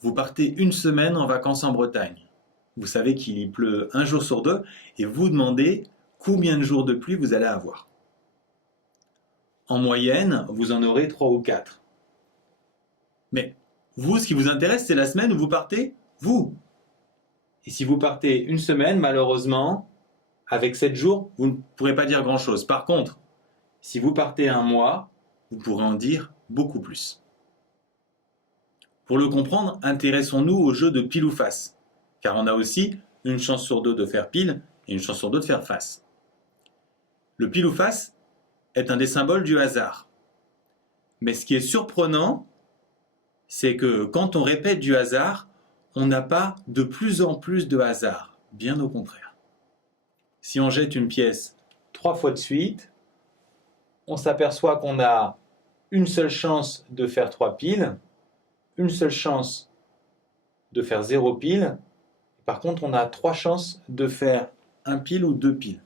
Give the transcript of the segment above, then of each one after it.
vous partez une semaine en vacances en Bretagne. Vous savez qu'il y pleut un jour sur deux et vous demandez combien de jours de pluie vous allez avoir. En moyenne, vous en aurez 3 ou 4. Mais vous, ce qui vous intéresse, c'est la semaine où vous partez, vous. Et si vous partez une semaine, malheureusement, avec 7 jours, vous ne pourrez pas dire grand-chose. Par contre, si vous partez un mois, vous pourrez en dire beaucoup plus. Pour le comprendre, intéressons-nous au jeu de pile ou face, car on a aussi une chance sur deux de faire pile et une chance sur deux de faire face. Le pile ou face est un des symboles du hasard. Mais ce qui est surprenant, c'est que quand on répète du hasard, on n'a pas de plus en plus de hasard, bien au contraire. Si on jette une pièce 3 fois de suite, on s'aperçoit qu'on a une seule chance de faire 3 piles, une seule chance de faire 0 pile, par contre on a 3 chances de faire 1 pile ou 2 piles.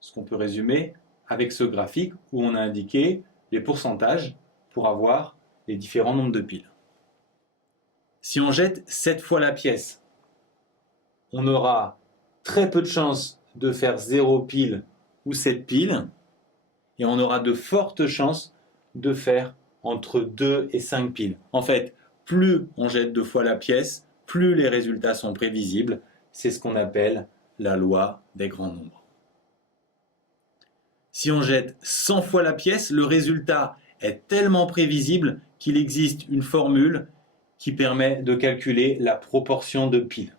Ce qu'on peut résumer avec ce graphique où on a indiqué les pourcentages pour avoir les différents nombres de piles. Si on jette 7 fois la pièce, on aura très peu de chances de faire 0 pile ou 7 piles, et on aura de fortes chances de faire entre 2 et 5 piles. En fait, plus on jette 2 fois la pièce, plus les résultats sont prévisibles. C'est ce qu'on appelle la loi des grands nombres. Si on jette 100 fois la pièce, le résultat est tellement prévisible qu'il existe une formule qui permet de calculer la proportion de piles.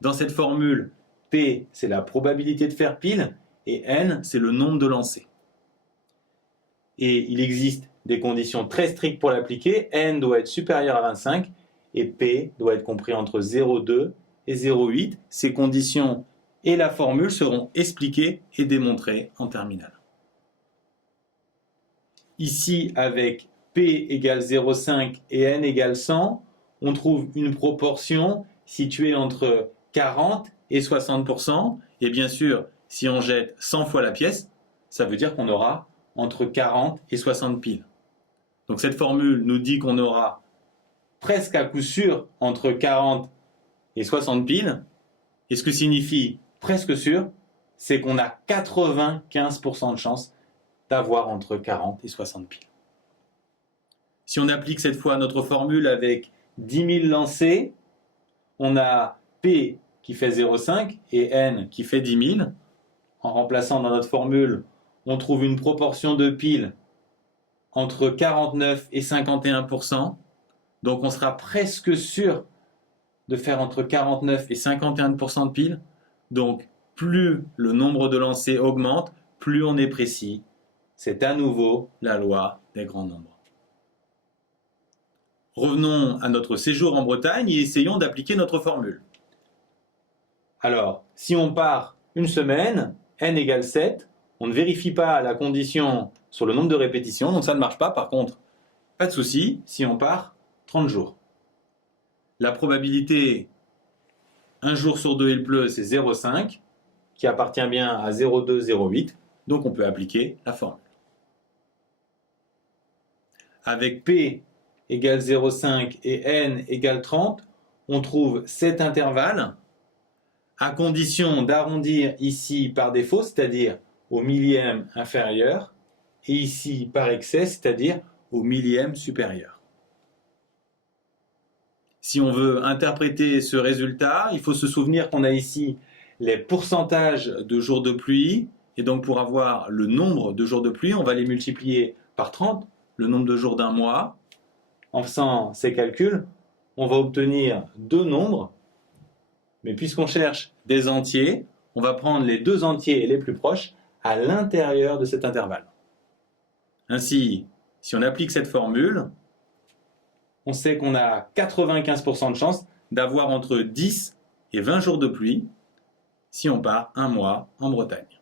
Dans cette formule, P, c'est la probabilité de faire pile, et N, c'est le nombre de lancers. Et il existe des conditions très strictes pour l'appliquer. N doit être supérieur à 25, et P doit être compris entre 0,2 et 0,8. Ces conditions et la formule seront expliquées et démontrées en terminale. Ici, avec P égale 0,5 et N égale 100, on trouve une proportion située entre 40 et 60%. Et bien sûr, si on jette 100 fois la pièce, ça veut dire qu'on aura entre 40 et 60 piles. Donc cette formule nous dit qu'on aura presque à coup sûr entre 40 et 60 piles. Et ce que signifie presque sûr, c'est qu'on a 95% de chance d'avoir entre 40 et 60 piles. Si on applique cette fois notre formule avec 10 000 lancers, on a P qui fait 0,5 et N qui fait 10 000. En remplaçant dans notre formule, on trouve une proportion de piles entre 49 et 51%. Donc on sera presque sûr de faire entre 49 et 51% de piles. Donc plus le nombre de lancers augmente, plus on est précis. C'est à nouveau la loi des grands nombres. Revenons à notre séjour en Bretagne et essayons d'appliquer notre formule. Alors, si on part une semaine, n égale 7, on ne vérifie pas la condition sur le nombre de répétitions, donc ça ne marche pas. Par contre, pas de souci si on part 30 jours. La probabilité 1 jour sur 2 il pleut, c'est 0,5, qui appartient bien à 0,2, 0,8, donc on peut appliquer la formule. Avec P égale 0,5 et N égale 30, on trouve cet intervalle à condition d'arrondir ici par défaut, c'est-à-dire au millième inférieur, et ici par excès, c'est-à-dire au millième supérieur. Si on veut interpréter ce résultat, il faut se souvenir qu'on a ici les pourcentages de jours de pluie, et donc pour avoir le nombre de jours de pluie, on va les multiplier par 30, le nombre de jours d'un mois. En faisant ces calculs, on va obtenir deux nombres, mais puisqu'on cherche des entiers, on va prendre les deux entiers les plus proches à l'intérieur de cet intervalle. Ainsi, si on applique cette formule, on sait qu'on a 95% de chance d'avoir entre 10 et 20 jours de pluie si on part un mois en Bretagne.